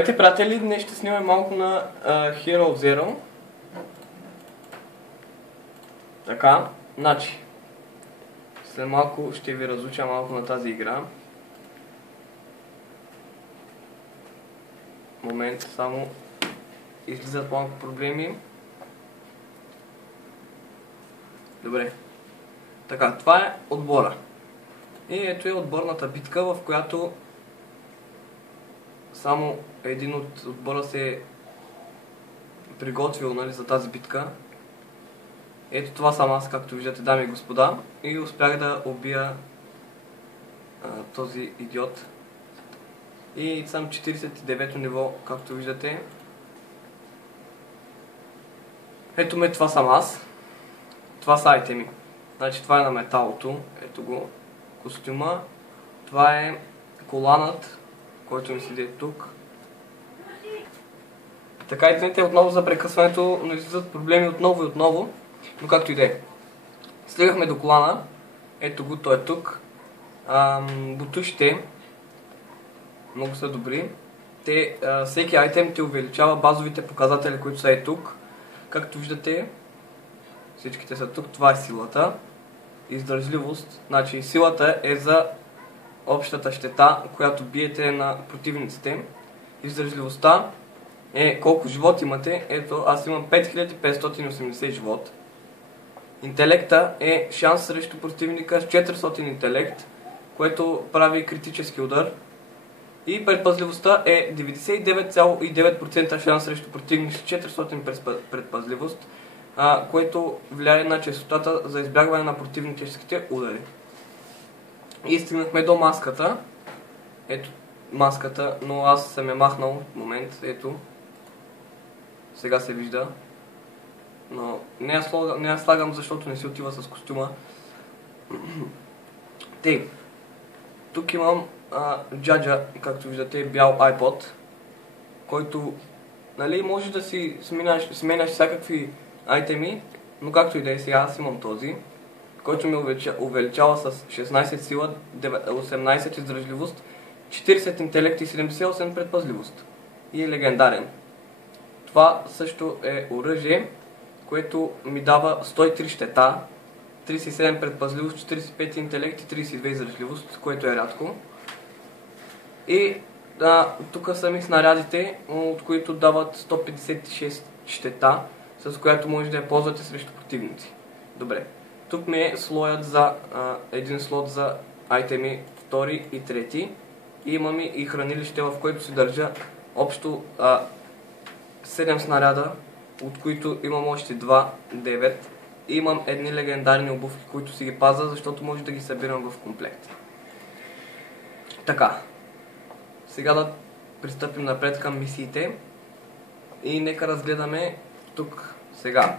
Здравейте, приятели! Днес ще снимаме малко на Hero Zero. Така, значи, след малко ще ви разуча малко на тази игра. Момент, само излизат малко проблеми. Добре. Така, това е отбора. И ето е отборната битка, в която само един от отбора се е приготвил, нали, за тази битка. Ето това съм аз, както виждате, дами и господа. И успях да убия този идиот. И съм 49-то ниво, както виждате. Ето ме, това съм аз. Това са айтеми. Значи това е на металото. Ето го. Костюма. Това е коланът, който ми седи тук. Така, извините отново за прекъсването, но излизат проблеми отново и отново. Но както и да е. Стигахме до колана. Ето го, той е тук. Бутушите много са добри. Всеки айтем ти увеличава базовите показатели, които са тук. Както виждате, всичките са тук. Това е силата. Издържливост. Значи силата е за общата щета, която биете на противниците. Издържливостта е колко живот имате. Ето, аз имам 5580 живот. Интелекта е шанс срещу противника с 400 интелект, което прави критически удар. И предпазливостта е 99,9% шанс срещу противник с 400 предпазливост, което влияе на честотата за избягване на противническите удари. И стигнахме до маската. Ето маската, но аз съм я махнал в момент. Ето. Сега се вижда. Но не я слагам, защото не си отива с костюма. Тук имам джаджа, както виждате, бял iPod, който, нали, може да си сменяш всякакви айтеми, но както и да е, сега аз имам този, който ми увеличава с 16 сила, 18 издръжливост, 40 интелект и 78 предпазливост. И е легендарен. Това също е оръжие, което ми дава 103 щета, 37 предпазливост, 45 интелект и 32 издръжливост, което е рядко. И тук са ми снарядите, от които дават 156 щета, с която може да я ползвате срещу противници. Добре. Тук ми е слоят за един слот за айтеми, втори и трети. И имам и хранилище, в което се държа общо 7 снаряда, от които имам още 2, 9. И имам едни легендарни обувки, които си ги пазя, защото може да ги събирам в комплект. Така. Сега да пристъпим напред към мисиите. И нека разгледаме тук сега.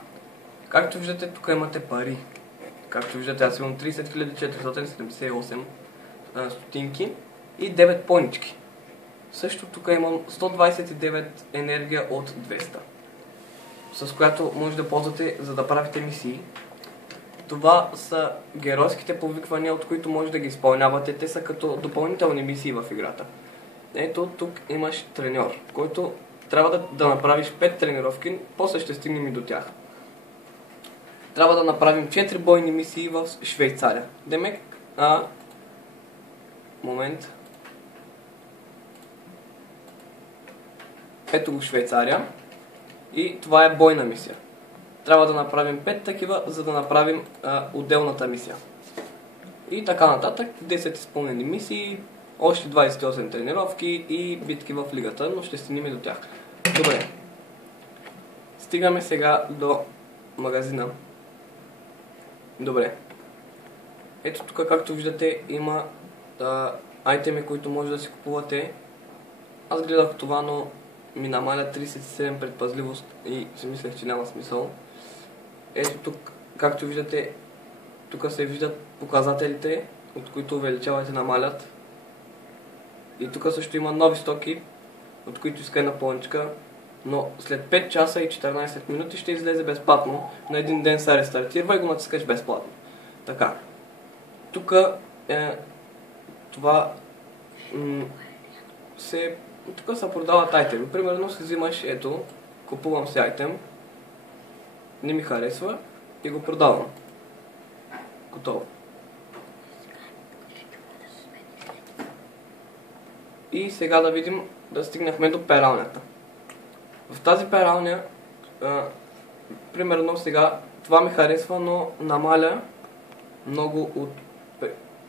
Както виждате, тук имате пари. Както виждате, аз имам 30 478 стотинки и 9 понички. Също тук имам 129 енергия от 200, с която може да ползвате, за да правите мисии. Това са геройските повиквания, от които може да ги изпълнявате. Те са като допълнителни мисии в играта. Ето тук имаш треньор, който трябва да направиш 5 тренировки, после ще стигнем и до тях. Трябва да направим 4 бойни мисии в Швейцария. Демек, момент. Ето го Швейцария. И това е бойна мисия. Трябва да направим 5 такива, за да направим отделната мисия. И така нататък, 10 изпълнени мисии, още 28 тренировки и битки в лигата, но ще стигнем и до тях. Добре. Стигаме сега до магазина. Добре. Ето тук, както виждате, има айтеми, които може да си купувате. Аз гледах това, но ми намаля 37 предпазливост и си мислех, че няма смисъл. Ето тук, както виждате, тук се виждат показателите, от които увеличавате намалят. И тук също има нови стоки, от които иска една пълничка, но след 5 часа и 14 минути ще излезе безплатно. На един ден се рестартирва и го натискаш безплатно. Така. Тук това се тук се продават айтеми. Примерно си взимаш, ето, купувам си айтем, не ми харесва и го продавам. Готово. И сега да видим, да стигнахме до пералнята. В тази пералня, примерно сега, това ми харесва, но намаля много от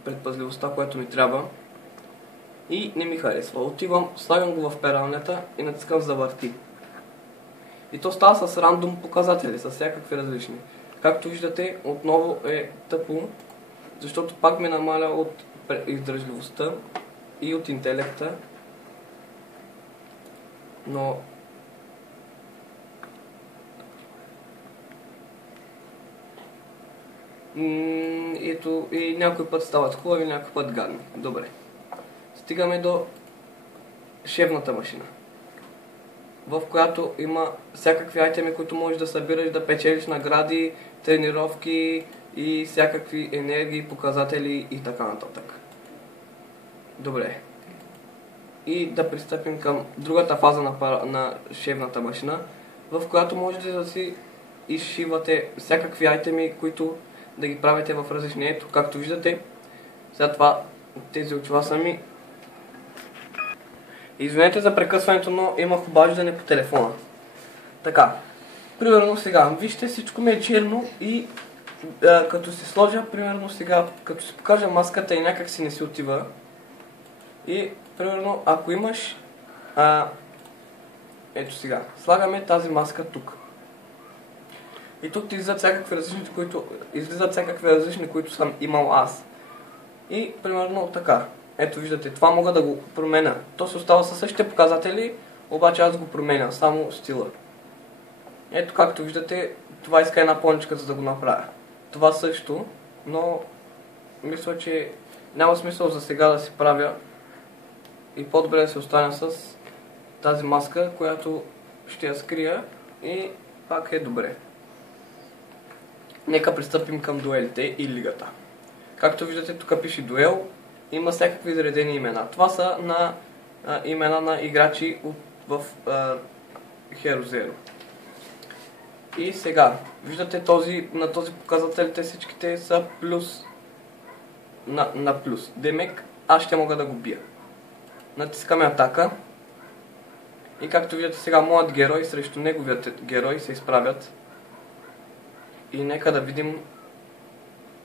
предпазливостта, която ми трябва. И не ми харесва. Отивам, слагам го в пералнята и натискам завърти. И то става с рандом показатели, с всякакви различни. Както виждате, отново е тъпо, защото пак ме намаля от издръжливостта и от интелекта. Но ето, и някой път стават хубави, някой път гадни. Добре. Стигаме до шевната машина, в която има всякакви айтеми, които можеш да събираш, да печелиш награди, тренировки и всякакви енергии, показатели и така нататък. Добре. И да пристъпим към другата фаза на шевната машина, в която можете да си изшивате всякакви айтеми, които да ги правите в различни. Ето, както виждате, сега това, тези очила са ми. Извинете за прекъсването, но имах обаждане по телефона. Така, примерно сега, вижте, всичко ми е черно и като си сложа, примерно сега, като си покажа маската и някак си не си отива. И, примерно, ако имаш, ето сега, слагаме тази маска тук. И тук ти излизат всякакви различни, които съм имал аз. И, примерно, така. Ето виждате, това мога да го променя. То се остава със същите показатели, обаче аз го променя, само стила. Ето както виждате, това иска една поничка, за да го направя. Това също, но мисля, че няма смисъл за сега да си правя и по-добре да се остана с тази маска, която ще я скрия и пак е добре. Нека пристъпим към дуелите и лигата. Както виждате, тук пише дуел. Има всякакви изредени имена. Това са на имена на играчи в Hero Zero. И сега, виждате на този показателите всичките са плюс на плюс. Демек, аз ще мога да го бия. Натискаме атака. И както виждате сега, моят герой срещу неговият герой се изправят. И нека да видим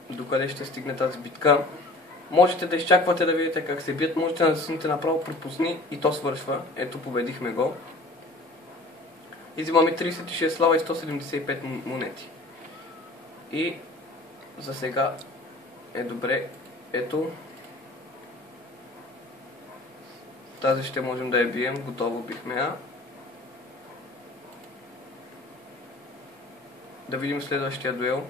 докъде ще стигне тази битка. Можете да изчаквате да видите как се бият, можете да натиснете направо пропусни и то свършва. Ето, победихме го. И взимаме 36 слава и 175 монети. И за сега е добре. Ето. Тази ще можем да я бием, готово бихме я. Да видим следващия дуел.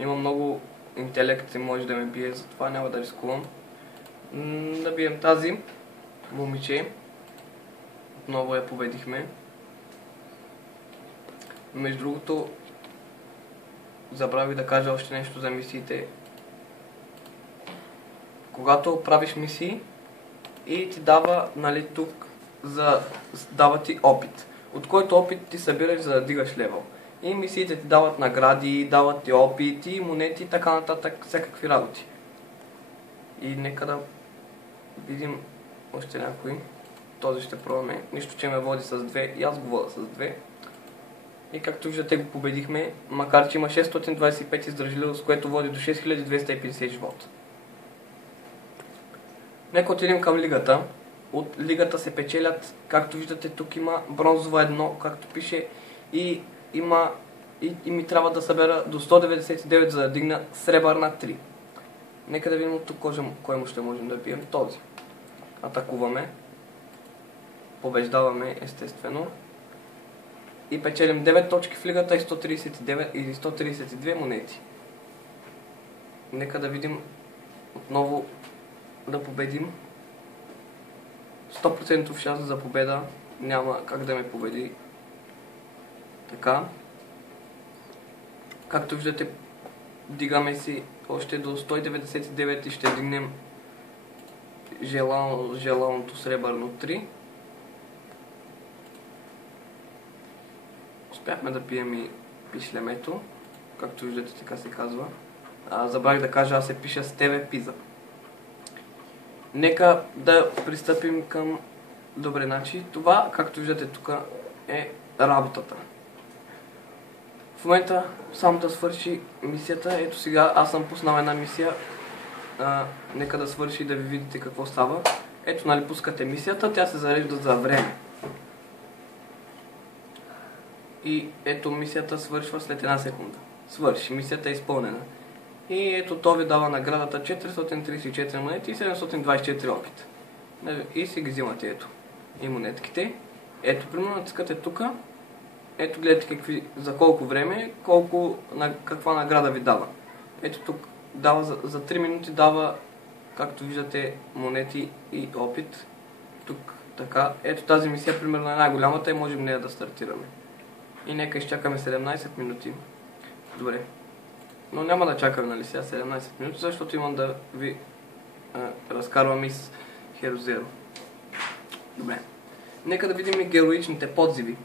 Има много интелект и може да ме бие, затова няма да рискувам. Да бием тази момиче. Отново я победихме. Между другото, забравих да кажа още нещо за мисиите. Когато правиш мисии и ти дава, нали, тук, дава ти опит, от който опит ти събираш, за да дигаш левел. И мисиите ти дават награди, дават ти опит и монети и така нататък, всякакви работи. И нека да видим още някой. Този ще пробваме. Нищо, че ме води с 2 и аз го вода с 2. И както виждате, го победихме, макар че има 625 издържливост, което води до 6250 живота. Нека отидем към лигата. От лигата се печелят, както виждате, тук има бронзова 1, както пише, и ми трябва да събера до 199, за да дигна сребърна 3. Нека да видим от тук кой му ще можем да бием. Този. Атакуваме. Побеждаваме, естествено. И печелим 9 точки в лигата и 139 или 132 монети. Нека да видим отново да победим. 100% шанс за победа. Няма как да ме победи. Така. Както виждате, дигаме си още до 199 и ще дигнем желаното сребърно 3. Успяхме да пием и пишлемето, както виждате, така се казва. Забравих да кажа, аз се пиша Стеве Пиза. Нека да пристъпим към... Добре, значи това, както виждате тук, е работата. В момента само да свърши мисията. Ето сега аз съм пуснал една мисия. Нека да свърши и да ви видите какво става. Ето, нали, пускате мисията, тя се зарежда за време. И ето мисията свършва след една секунда. Свърши, мисията е изпълнена. И ето то ви дава наградата 434 монети и 724 опит. И си ги взимате, ето. И монетките. Ето, примерно натискате тук. Ето гледате за колко време, каква награда ви дава. Ето тук дава за 3 минути дава, както виждате, монети и опит. Тук така. Ето тази мисия примерно е най-голямата и можем нея да стартираме. И нека изчакаме 17 минути. Добре. Но няма да чакаме, нали сега 17 минути, защото имам да ви разкарвам и с Hero Zero. Добре. Нека да видим и героичните подзиви.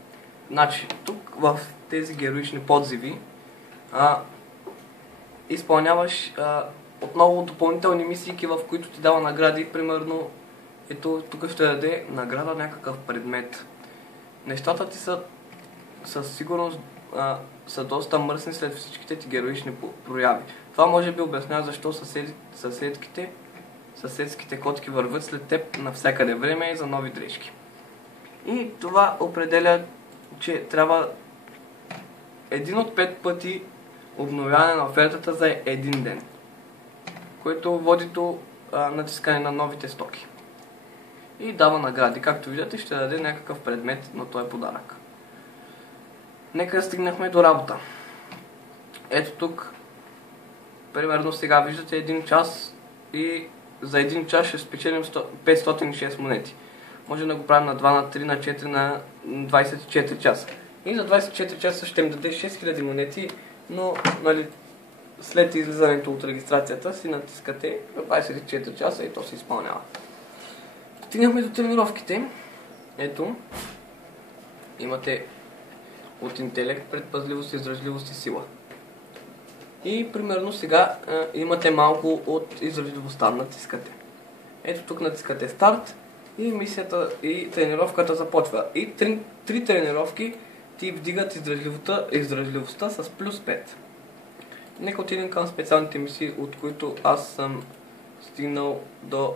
Значи, тук в тези героични подзиви изпълняваш отново допълнителни мисии, в които ти дава награди. Примерно, ето тук ще даде награда някакъв предмет. Нещата ти са със сигурност са доста мръсни след всичките ти героични прояви. Това може би обяснява защо съседските котки вървят след теб навсякъде време и за нови дрежки. И това определя, че трябва 1 от 5 пъти обновяване на офертата за един ден, което води до натискане на новите стоки. И дава награди. Както виждате, ще даде някакъв предмет, но той е подарък. Нека стигнахме до работа. Ето тук, примерно сега виждате 1 час и за 1 час ще спечелим 506 монети. Може да го правим на 2, на 3, на 4, на 24 часа. И за 24 часа ще им даде 6000 монети, но нали, след излизането от регистрацията си натискате 24 часа и то се изпълнява. Стигнахме до тренировките. Ето, имате от интелект, предпазливост, издръжливост и сила. И примерно сега имате малко от издръжливостта, натискате. Ето тук натискате старт и мисията и тренировката започва. И 3 тренировки ти вдигат издръжливостта с плюс 5. Нека отидем към специалните мисии, от които аз съм стигнал до...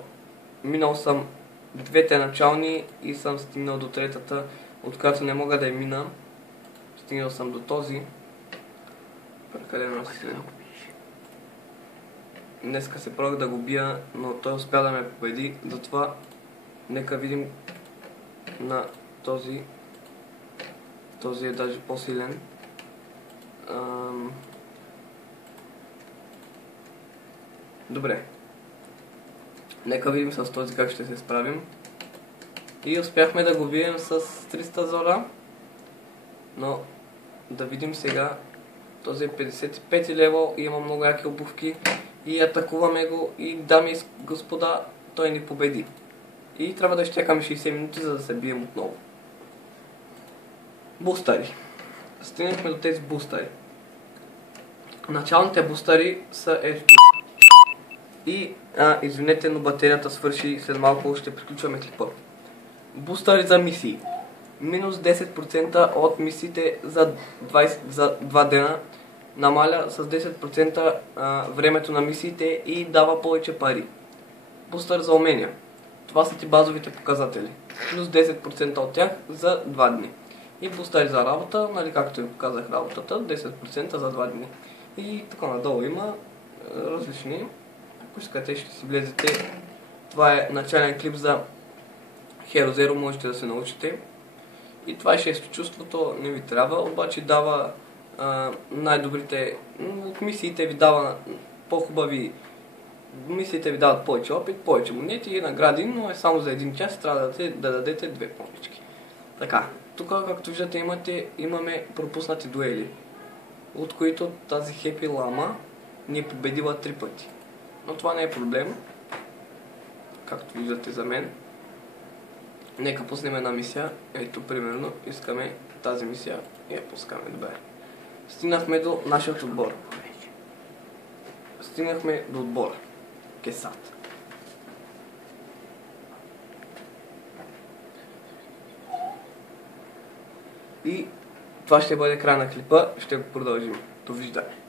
Минал съм 2 начални и съм стигнал до 3-та, от която не мога да я мина. Стигнал съм до този. Прекалено си. Днеска се пробвах да го бия, но той успя да ме победи. Затова нека видим на този. Този е даже по-силен. Добре. Нека видим с този как ще се справим. И успяхме да го бием с 300 зора. Но да видим сега. Този е 55 левел и има много яки обувки. И атакуваме го и дами и господа, той ни победи. И трябва да изчакаме 60 минути, за да се бием отново. Бустари. Стигнахме до тези бустари. Началните бустари са ето. И, извинете, но батерията свърши, след малко ще приключваме клипа. Бустари за мисии. Минус 10% от мисиите за 2 дена. Намаля с 10% времето на мисиите и дава повече пари. Бустър за умения. Това са ти базовите показатели. Плюс 10% от тях за 2 дни. И бустъри за работа, нали както ви показах работата, 10% за 2 дни. И така надолу има различни. Ако искате, ще си влезете. Това е начален клип за Hero Zero, можете да се научите. И това е 6-то чувството, не ви трябва, обаче дава най-добрите, от мисиите ви дава по-хубави, мисиите ви дават повече опит, повече монети и награди, но е само за 1 час, трябва да дадете 2 помнички. Така, тук както виждате имаме пропуснати дуели, от които тази Хепи Лама ни е победила 3 пъти. Но това не е проблем. както виждате за мен. Нека пуснем една мисия. Ето, примерно, искаме тази мисия и я пускаме. Добре. Стигнахме до нашия отбор. Стигнахме до отбора. Кесат. И това ще бъде край на клипа. Ще го продължим. Довиждане.